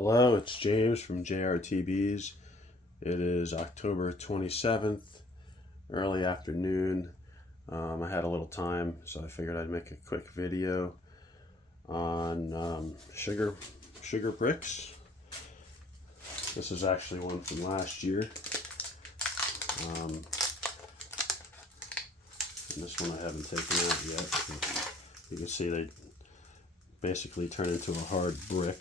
Hello, it's James from JRTBs. It is October 27th, early afternoon. I had a little time, so I figured I'd make a quick video on sugar bricks. This is actually one from last year. And this one I haven't taken out yet. You can see they basically turn into a hard brick.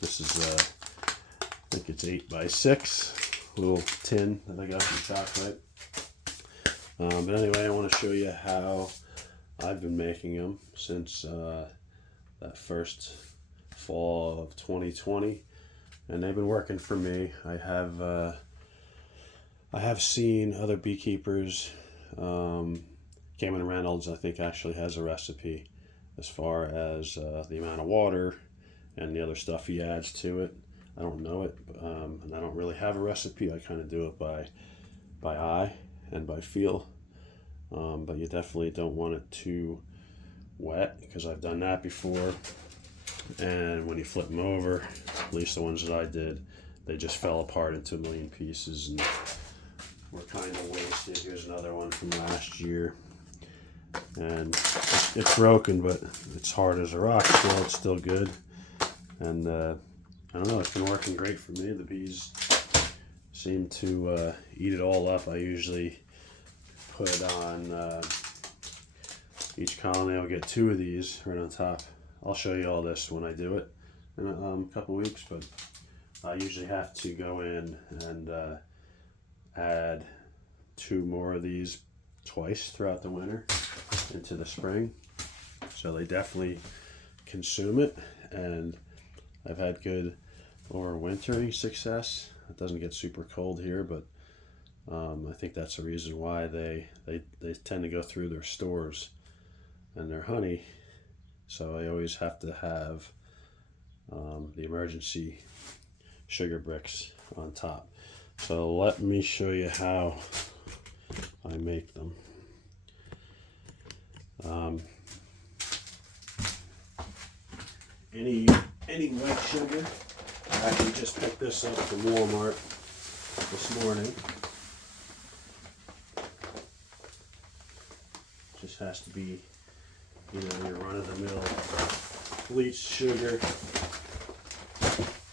This is, I think it's 8x6, little tin that I got from ShopRite. But anyway, I want to show you how I've been making them since that first fall of 2020, and they've been working for me. I have seen other beekeepers. Cameron Reynolds, I think, actually has a recipe as far as the amount of water and the other stuff he adds to it. I don't know it, and I don't really have a recipe. I kind of do it by eye and by feel. But you definitely don't want it too wet, because I've done that before. And when you flip them over, at least the ones that I did, they just fell apart into a million pieces and were kind of wasted. Here's another one from last year. And it's broken, but it's hard as a rock still. It's still good. And I don't know, it's been working great for me. The bees seem to eat it all up. I usually put on each colony, I'll get 2 of these right on top. I'll show you all this when I do it in a couple weeks, but I usually have to go in and add 2 more of these twice throughout the winter into the spring. So they definitely consume it, and I've had good overwintering success. It doesn't get super cold here, but I think that's the reason why they tend to go through their stores and their honey. So I always have to have the emergency sugar bricks on top. So let me show you how I make them. Any white sugar. I actually just picked this up from Walmart this morning. Just has to be, your run-of-the-mill bleached sugar.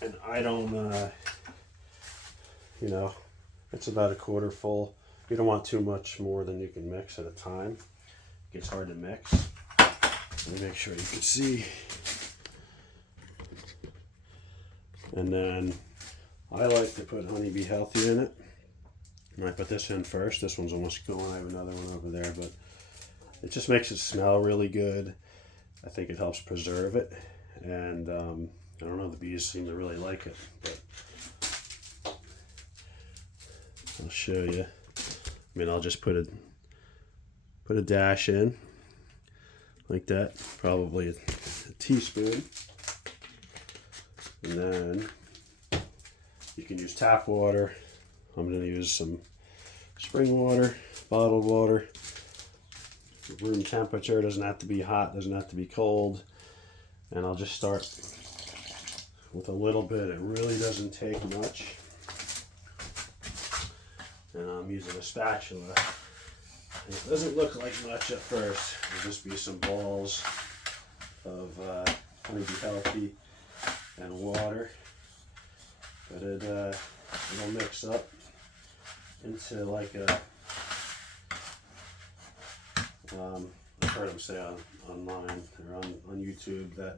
And I don't, it's about a quarter full. You don't want too much more than you can mix at a time. It gets hard to mix. Let me make sure you can see. And then I like to put Honey Bee Healthy in it. I might put this in first. This one's almost gone. I have another one over there, but it just makes it smell really good. I think it helps preserve it. And I don't know, the bees seem to really like it, but I'll show you. I'll just put a dash in like that, probably a teaspoon. And then you can use tap water. I'm going to use some spring water, bottled water. Room temperature. It doesn't have to be hot, doesn't have to be cold. And I'll just start with a little bit. It really doesn't take much. And I'm using a spatula. And it doesn't look like much at first. It'll just be some balls of Honey Bee Healthy and water, but it'll mix up into like a I've heard them say online or on YouTube that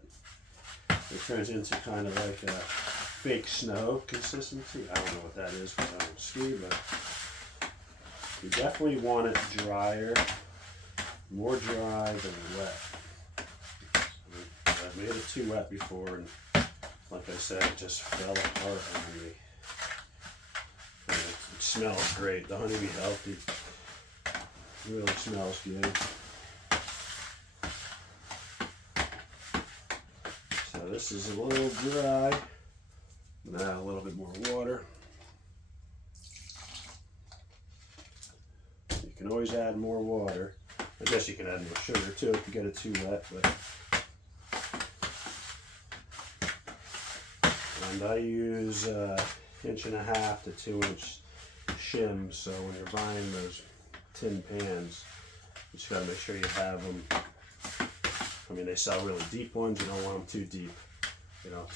it turns into kind of like a fake snow consistency. I don't know what that is because I don't ski, but you definitely want it drier, more dry than wet. I've made it too wet before, and like I said, it just fell apart on me. And it smells great. The Honey Bee Healthy really smells good. So this is a little dry. Now a little bit more water. You can always add more water. I guess you can add more sugar too if you get it too wet, but And I use 1.5 to 2 inch shims. So when you're buying those tin pans, you just gotta make sure you have them. I mean, they sell really deep ones. You don't want them too deep.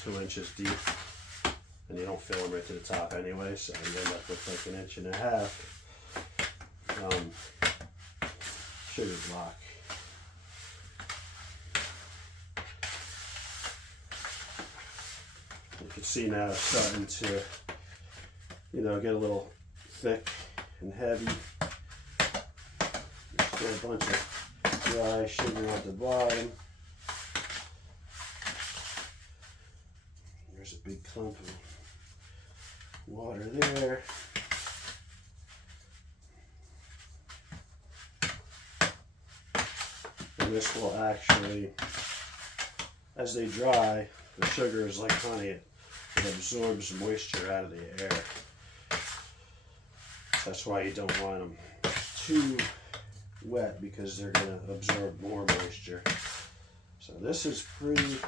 2 inches deep, and you don't fill them right to the top anyway. So you end up with like 1.5 inch sugar block. You can see now it's starting to, get a little thick and heavy. There's still a bunch of dry sugar at the bottom. There's a big clump of water there. And this will actually, as they dry, the sugar is like honey. It absorbs moisture out of the air. That's why you don't want them too wet, because they're going to absorb more moisture. So this is pretty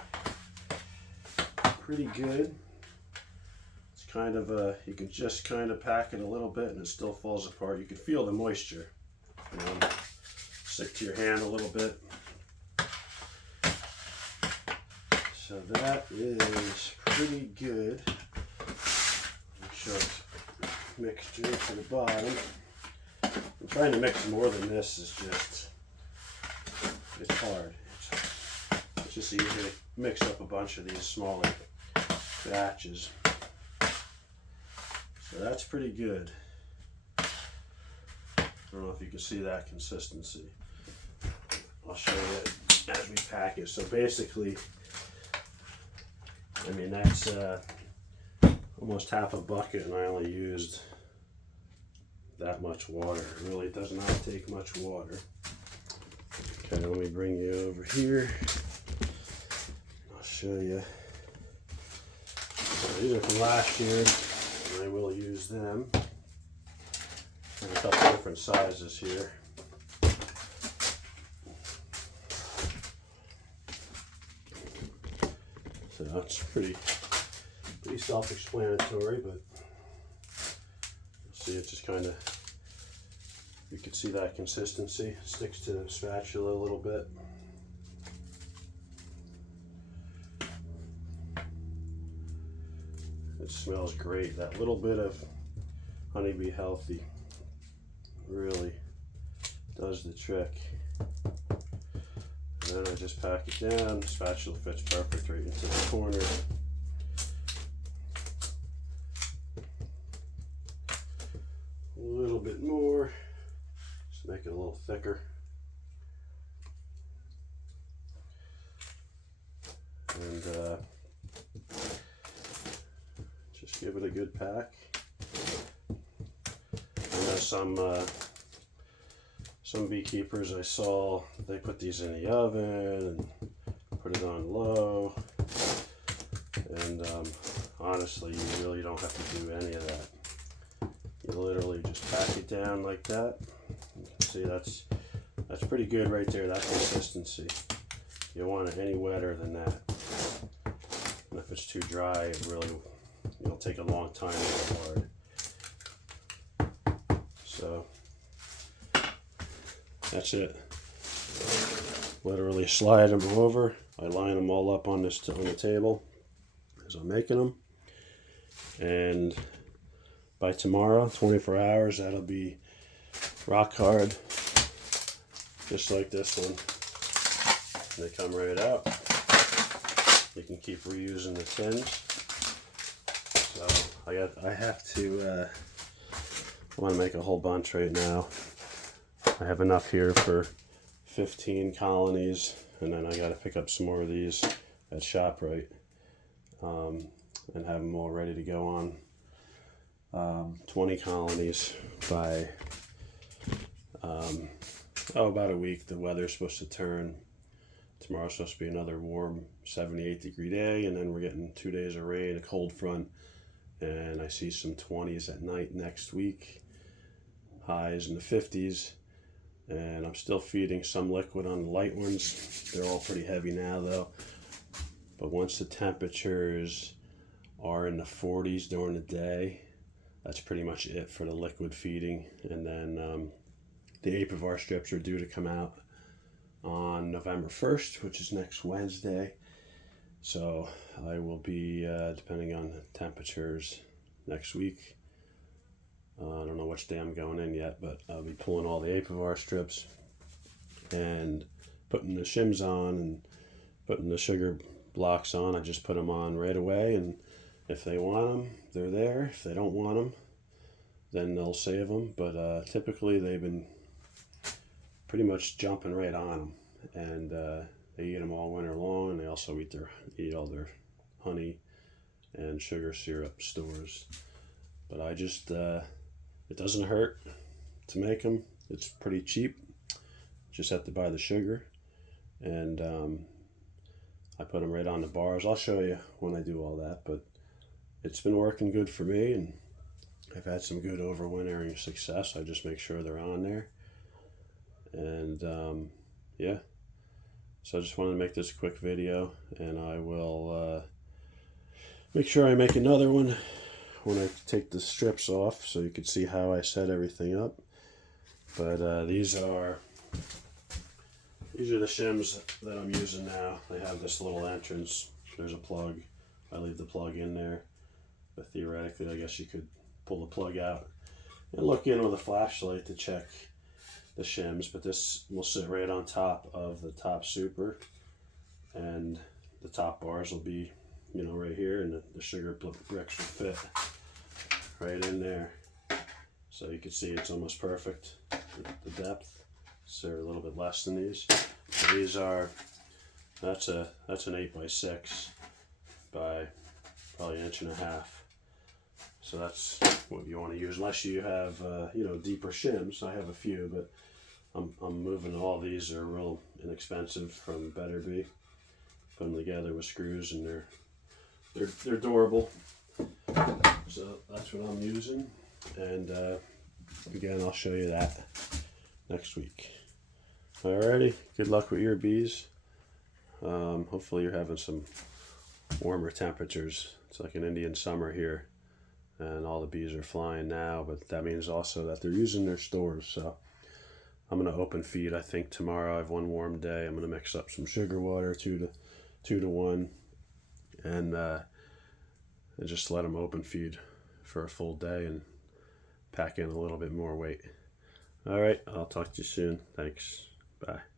good. It's kind of you can just kind of pack it a little bit and it still falls apart. You can feel the moisture. Stick to your hand a little bit. So that is pretty good. Make sure it's mixed to the bottom. I'm trying to mix more than this is just, it's hard. It's just easy to mix up a bunch of these smaller batches. So that's pretty good. I don't know if you can see that consistency. I'll show you as we pack it. So basically, I mean, that's almost half a bucket, and I only used that much water. It really does not take much water. Okay, let me bring you over here. I'll show you. So these are from last year, and I will use them. And a couple different sizes here. So that's pretty self-explanatory, but you'll see it's just kind of, you can see that consistency. It sticks to the spatula a little bit. It smells great. That little bit of Honeybee Healthy really does the trick. And then I just pack it down. The spatula fits perfect right into the corner. A little bit more, just make it a little thicker. And just give it a good pack. I know some beekeepers I saw, they put these in the oven and put it on low. And honestly, you really don't have to do any of that. You literally just pack it down like that. You can see that's pretty good right there, that consistency. You don't want it any wetter than that. And if it's too dry, it'll take a long time to get hard. So that's it. Literally slide them over. I line them all up on the table as I'm making them. And by tomorrow, 24 hours, that'll be rock hard, just like this one. And they come right out. You can keep reusing the tins. So I have to, I want to make a whole bunch right now. I have enough here for 15 colonies, and then I got to pick up some more of these at ShopRite and have them all ready to go on 20 colonies by about a week. The weather's supposed to turn. Tomorrow's supposed to be another warm 78-degree day, and then we're getting 2 days of rain, a cold front, and I see some 20s at night next week, highs in the 50s. And I'm still feeding some liquid on the light ones. They're all pretty heavy now though. But once the temperatures are in the 40s during the day. That's pretty much it for the liquid feeding. And then the Apivar strips are due to come out on November 1st, which is next Wednesday. So I will be, depending on the temperatures next week, I don't know which day I'm going in yet, but I'll be pulling all the Apivar strips and putting the shims on and putting the sugar blocks on. I just put them on right away, and if they want them, they're there. If they don't want them, then they'll save them. But typically they've been pretty much jumping right on them, and they eat them all winter long, and they also eat all their honey and sugar syrup stores. But I just, it doesn't hurt to make them. It's pretty cheap. Just have to buy the sugar, and I put them right on the bars. I'll show you when I do all that, but it's been working good for me, and I've had some good overwintering success. I just make sure they're on there, and yeah. So I just wanted to make this quick video, and I will make sure I make another one when I take the strips off so you can see how I set everything up. But these are the shims that I'm using now. They have this little entrance. There's a plug. I leave the plug in there, but theoretically I guess you could pull the plug out and look in with a flashlight to check the shims. But this will sit right on top of the top super, and the top bars will be, you know, right here, and the sugar bricks will fit right in there. So you can see it's almost perfect, the depth. So they're a little bit less than these. So these are, that's an 8x6 by probably 1.5 inches. So that's what you want to use, unless you have you know, deeper shims. I have a few, but I'm moving. All these are real inexpensive from Beterbee. Put them together with screws, and they're durable. So that's what I'm using, and again, I'll show you that next week. Alrighty, good luck with your bees. Hopefully you're having some warmer temperatures. It's like an Indian summer here, and all the bees are flying now, but that means also that they're using their stores. So I'm going to open feed, I think, tomorrow. I have one warm day. I'm going to mix up some sugar water, 2 to 1, and just let them open feed for a full day and pack in a little bit more weight. All right, I'll talk to you soon. Thanks. Bye.